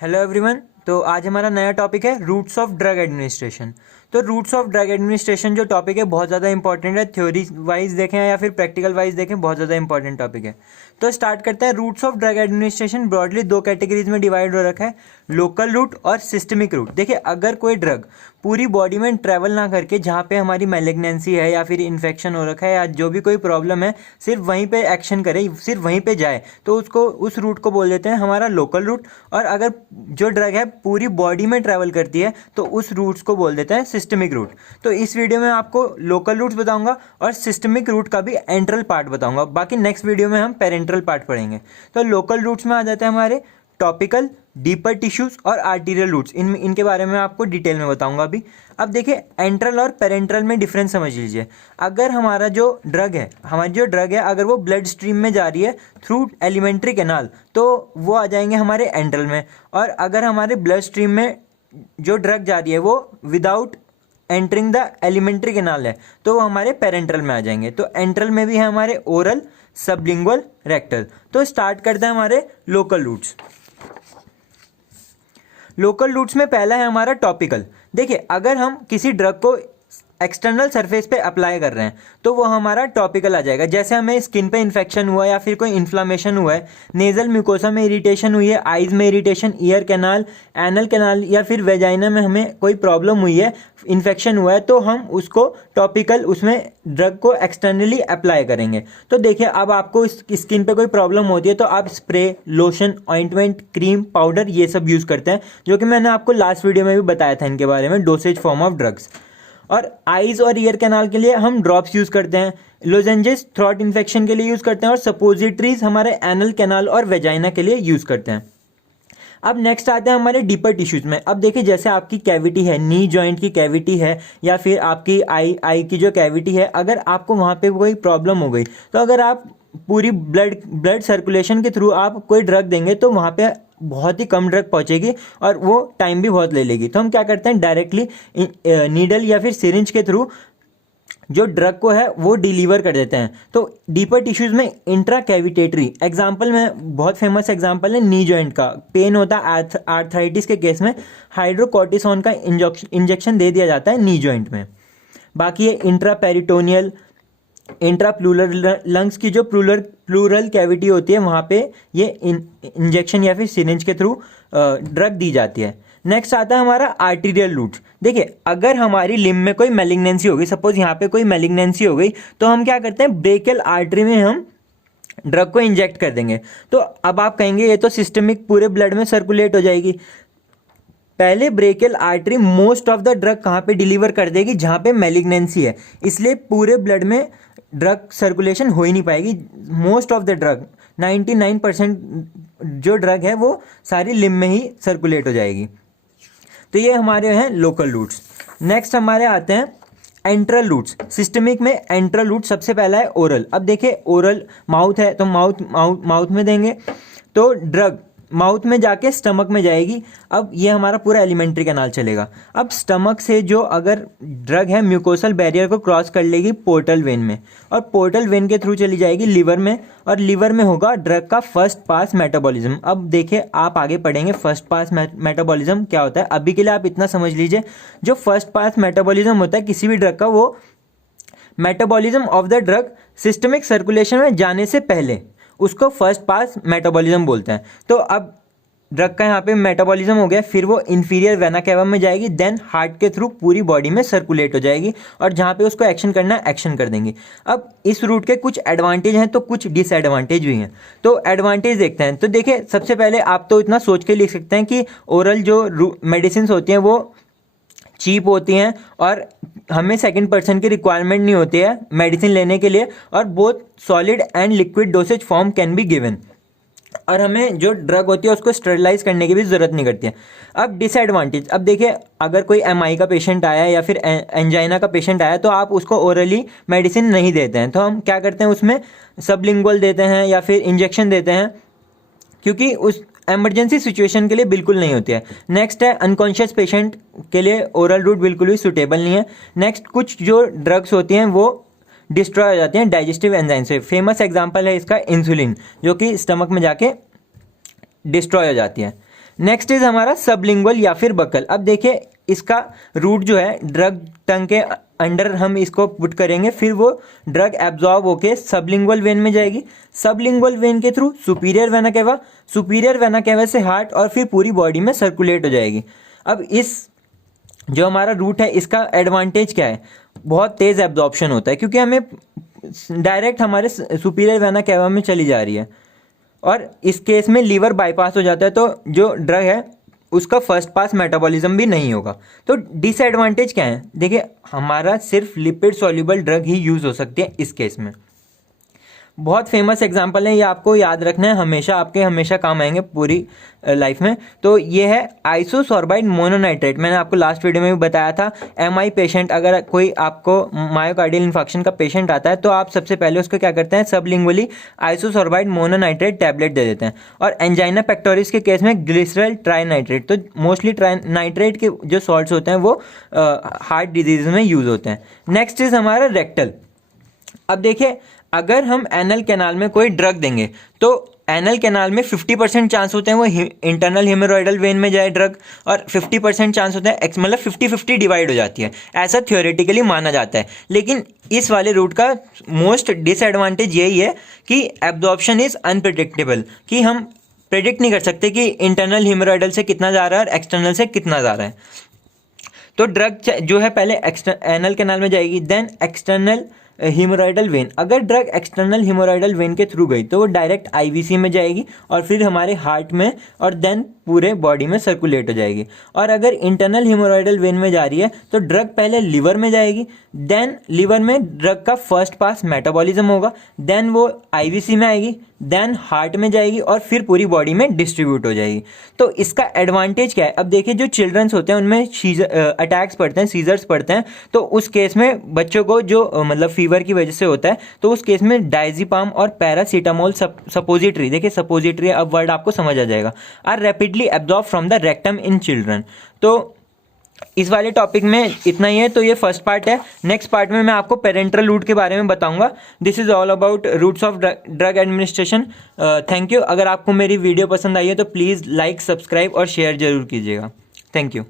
Hello everyone. तो आज हमारा नया टॉपिक है रूट्स ऑफ ड्रग एडमिनिस्ट्रेशन। तो रूट्स ऑफ ड्रग एडमिनिस्ट्रेशन जो टॉपिक है बहुत ज़्यादा इंपॉर्टेंट है, थ्योरी वाइज देखें या फिर प्रैक्टिकल वाइज देखें, बहुत ज़्यादा इंपॉर्टेंट टॉपिक है। तो स्टार्ट करते हैं। Routes of drug administration broadly दो कैटेगरीज में डिवाइड हो रखा है, लोकल रूट और सिस्टमिक रूट। देखिए, अगर कोई ड्रग पूरी बॉडी में ट्रैवल ना करके जहाँ पे हमारी मैलिग्नेंसी है या फिर इन्फेक्शन हो रखा है या जो भी कोई प्रॉब्लम है सिर्फ वहीं पे एक्शन करे, सिर्फ वहीं पे जाए, तो उसको उस रूट को बोल देते हैं हमारा लोकल रूट। और अगर जो ड्रग है पूरी बॉडी में ट्रैवल करती है तो उस रूट्स को बोल देते हैं सिस्टमिक रूट। तो इस वीडियो में आपको लोकल रूट्स बताऊंगा और सिस्टमिक रूट का भी एंट्रल पार्ट बताऊंगा। बाकी नेक्स्ट वीडियो में हम पेरेंट्रल पार्ट पढ़ेंगे। तो लोकल रूट्स में आ जाते हैं हमारे टॉपिकल, डीपर टिश्यूज और आर्टीरियल रूट्स। इनके बारे में आपको डिटेल में बताऊंगा अभी। अब देखिए, एंट्रल और पेरेंट्रल में डिफरेंस समझ लीजिए। अगर हमारी जो ड्रग है अगर वो ब्लड स्ट्रीम में जा रही है थ्रू एलिमेंट्री कैनाल, तो वो आ जाएंगे हमारे एंट्रल में। और अगर हमारे ब्लड स्ट्रीम में जो ड्रग जा रही है वो without entering the alimentary canal है, तो वो हमारे पेरेंट्रल में आ जाएंगे। तो एंट्रल में भी है हमारे ओरल, सबलिंगुअल, रेक्टल। तो स्टार्ट करते हैं हमारे लोकल रूट्स। लोकल रूट्स में पहला है हमारा टॉपिकल। देखिए, अगर हम किसी ड्रग को एक्सटर्नल सरफेस पे अप्लाई कर रहे हैं तो वो हमारा टॉपिकल आ जाएगा। जैसे हमें स्किन पे इन्फेक्शन हुआ या फिर कोई इन्फ्लामेशन हुआ है, नेजल म्यूकोसा में इरिटेशन हुई है, आइज में irritation, ear canal, anal canal या फिर वेजाइना में हमें कोई प्रॉब्लम हुई है, इन्फेक्शन हुआ है, तो हम उसको टॉपिकल उसमें ड्रग को एक्सटर्नली अप्लाई करेंगे। तो देखिए, अब आपको स्किन पे कोई प्रॉब्लम होती है तो आप spray, lotion, ointment, cream, powder ये सब यूज़ करते हैं, जो कि मैंने आपको लास्ट वीडियो में भी बताया था इनके बारे में, डोसेज फॉर्म ऑफ ड्रग्स। और आइज और ईयर कैनाल के लिए हम ड्रॉप्स यूज़ करते हैं, लोजेंजेस थ्रोट इन्फेक्शन के लिए यूज़ करते हैं और सपोजिटरीज हमारे एनल कैनाल और वेजाइना के लिए यूज़ करते हैं। अब नेक्स्ट आते हैं हमारे डीपर टिश्यूज में। अब देखिए, जैसे आपकी कैविटी है, नी जॉइंट की कैविटी है या फिर आपकी आई की जो कैविटी है, अगर आपको वहाँ पे कोई प्रॉब्लम हो गई तो अगर आप पूरी ब्लड सर्कुलेशन के थ्रू आप कोई ड्रग देंगे तो वहाँ पे बहुत ही कम ड्रग पहुंचेगी और वो टाइम भी बहुत ले लेगी। तो हम क्या करते हैं, डायरेक्टली नीडल या फिर सिरिंज के थ्रू जो ड्रग को है वो डिलीवर कर देते हैं। तो डीपर टिश्यूज में इंट्रा कैविटेटरी एग्जाम्पल में बहुत फेमस एग्जाम्पल है नी जॉइंट का। पेन होता है आर्थराइटिस के केस में हाइड्रोकॉर्टिसोन का इंजेक्शन दे दिया जाता है नी जॉइंट में। बाकी ये intra peritoneal, intra plural lungs की जो प्लूरल कैविटी होती है वहाँ पे ये इंजेक्शन या फिर सिरिंज के थ्रू ड्रग दी जाती है। नेक्स्ट आता है हमारा आर्टीरियल रूट। देखिए, अगर हमारी लिम्ब में कोई मैलिग्नेंसी हो गई, सपोज यहाँ पे कोई मैलिग्नेंसी हो गई, तो हम क्या करते हैं, ब्रेकियल आर्टरी में हम ड्रग को इंजेक्ट कर देंगे। तो अब आप कहेंगे ये तो सिस्टमिक पूरे ब्लड में सर्कुलेट हो जाएगी। पहले brachial artery most of the drug कहाँ पे डिलीवर कर देगी, जहाँ पे मैलिग्नेंसी है, इसलिए पूरे ब्लड में ड्रग सर्कुलेशन हो ही नहीं पाएगी। मोस्ट ऑफ द ड्रग 99% जो ड्रग है वो सारी लिम्ब में ही सर्कुलेट हो जाएगी। तो ये हमारे हैं लोकल रूट्स। नेक्स्ट हमारे आते हैं एंट्रल रूट्स। सिस्टमिक में एंट्रल रूट सबसे पहला है ओरल। अब देखिए, ओरल माउथ है तो माउथ में देंगे तो ड्रग माउथ में जाके स्टमक में जाएगी। अब ये हमारा पूरा एलिमेंट्री कैनाल चलेगा। अब स्टमक से जो अगर ड्रग है म्यूकोसल बैरियर को क्रॉस कर लेगी पोर्टल वेन में, और पोर्टल वेन के थ्रू चली जाएगी लिवर में, और लिवर में होगा ड्रग का फर्स्ट पास मेटाबॉलिज्म। अब देखिए, आप आगे पढ़ेंगे फर्स्ट पास मेटाबॉलिज्म क्या होता है। अभी के लिए आप इतना समझ लीजिए, जो फर्स्ट पास मेटाबॉलिज्म होता है किसी भी ड्रग का, वो metabolism of the drug systemic circulation में जाने से पहले, उसको फर्स्ट पास मेटाबॉलिज्म बोलते हैं। तो अब ड्रग का यहाँ पे मेटाबॉलिज्म हो गया, फिर वो इन्फीरियर वेना कैवा में जाएगी, देन हार्ट के थ्रू पूरी बॉडी में सर्कुलेट हो जाएगी, और जहाँ पे उसको एक्शन करना है एक्शन कर देंगे। अब इस रूट के कुछ एडवांटेज हैं तो कुछ डिसएडवांटेज भी हैं। तो एडवांटेज देखते हैं। तो देखिए, सबसे पहले आप तो इतना सोच के लिख सकते हैं कि ओरल जो मेडिसिन होती हैं वो चीप होती हैं और हमें सेकंड पर्सन की रिक्वायरमेंट नहीं होती है मेडिसिन लेने के लिए, और both solid and liquid dosage form can be given, और हमें जो ड्रग होती है उसको स्टेरिलाइज करने की भी ज़रूरत नहीं करती है। अब डिसएडवांटेज, अब देखिए, अगर कोई एमआई का पेशेंट आया या फिर एंजाइना का पेशेंट आया तो आप उसको ओरली मेडिसिन नहीं देते हैं, तो हम क्या करते हैं, उसमें सबलिंगुअल देते हैं या फिर इंजेक्शन देते हैं, क्योंकि उस इमरजेंसी सिचुएशन के लिए बिल्कुल नहीं होती है। नेक्स्ट है अनकॉन्शियस पेशेंट के लिए ओरल रूट बिल्कुल भी सूटेबल नहीं है। नेक्स्ट, कुछ जो ड्रग्स होती हैं वो डिस्ट्रॉय हो जाती हैं डाइजेस्टिव एंजाइम से। फेमस एग्जांपल है इसका इंसुलिन, जो कि स्टमक में जाके डिस्ट्रॉय हो जाती है। नेक्स्ट इज हमारा सबलिंगुअल या फिर बकल। अब देखिए इसका रूट जो है ड्रग टंग के अंडर हम इसको पुट करेंगे, फिर वो ड्रग एब्जॉर्ब होके सबलिंगुअल वेन में जाएगी, सबलिंगुअल वेन के through superior vena cava, superior vena cava से हार्ट और फिर पूरी बॉडी में सर्कुलेट हो जाएगी। अब इस जो हमारा रूट है इसका एडवांटेज क्या है, बहुत तेज़ एब्जॉर्प्शन होता है क्योंकि हमें डायरेक्ट हमारे सुपीरियर वेना केवा में चली जा रही है, और इस केस में लीवर बाईपास हो जाता है तो जो ड्रग है उसका फर्स्ट पास मेटाबॉलिज्म भी नहीं होगा। तो डिसएडवांटेज क्या है, देखिए हमारा सिर्फ लिपिड सॉल्युबल ड्रग ही यूज़ हो सकती है इस केस में। बहुत फेमस एग्जांपल है, ये आपको याद रखना है, हमेशा आपके हमेशा काम आएंगे पूरी लाइफ में। तो ये है आइसोसोर्बाइड मोनोनाइट्रेट। मैंने आपको लास्ट वीडियो में भी बताया था, एमआई पेशेंट, अगर कोई आपको मायोकार्डियल इन्फेक्शन का पेशेंट आता है तो आप सबसे पहले उसको क्या करते हैं, सबलिंगुअली आइसोसोर्बाइड मोनोनाइट्रेट टैबलेट दे देते हैं। और एंजाइना पेक्टोरिस के केस में ग्लिसरल ट्राइनाइट्रेट। तो मोस्टली ट्राइनाइट्रेट के जो सॉल्ट्स होते हैं वो हार्ट डिजीज में यूज़ होते हैं। नेक्स्ट इज हमारा रेक्टल। अब देखिए अगर हम एनल कैनाल में कोई ड्रग देंगे तो एनल कैनाल में 50% चांस होते हैं वो इंटरनल हेमोरॉयडल वेन में जाए ड्रग, और 50% चांस होता है, मतलब 50-50 डिवाइड हो जाती है, ऐसा थ्योरेटिकली माना जाता है। लेकिन इस वाले रूट का मोस्ट डिसएडवांटेज यही है कि एब्जॉर्प्शन इज अनप्रिडिक्टेबल, कि हम प्रेडिक्ट नहीं कर सकते कि इंटरनल हेमोरॉयडल से कितना जा रहा है और एक्सटर्नल से कितना जा रहा है। तो ड्रग जो है पहले एनल कैनाल में जाएगी, देन एक्सटर्नल हीमोरॉयडल वेन। अगर ड्रग एक्सटर्नल हीमोरॉयडल वेन के थ्रू गई तो वो डायरेक्ट आईवीसी में जाएगी और फिर हमारे हार्ट में और देन पूरे बॉडी में सर्कुलेट हो जाएगी। और अगर इंटरनल हीमोरॉयडल वेन में जा रही है तो ड्रग पहले लिवर में जाएगी, देन लिवर में ड्रग का फर्स्ट पास मेटाबॉलिज्म होगा, देन वो आईवीसी में आएगी, देन हार्ट में जाएगी और फिर पूरी बॉडी में डिस्ट्रीब्यूट हो जाएगी। तो इसका एडवांटेज क्या है, अब देखिए जो चिल्ड्रंस होते हैं उनमें अटैक्स पड़ते हैं, सीजर्स पड़ते हैं, तो उस केस में बच्चों को जो मतलब फीवर की वजह से होता है तो उस केस में डायजीपाम और पैरासीटामोल सपोजिटरी, देखिए सपोजिटरी अब वर्ड आपको समझ आ जाएगा, are rapidly absorb from the rectum in children. तो इस वाले टॉपिक में इतना ही है। तो ये फर्स्ट पार्ट है। नेक्स्ट पार्ट में मैं आपको पेरेंटल रूट के बारे में बताऊंगा। This is all about routes of drug administration. Thank you. अगर आपको मेरी वीडियो पसंद आई है तो प्लीज़ लाइक, सब्सक्राइब और शेयर जरूर कीजिएगा। Thank you.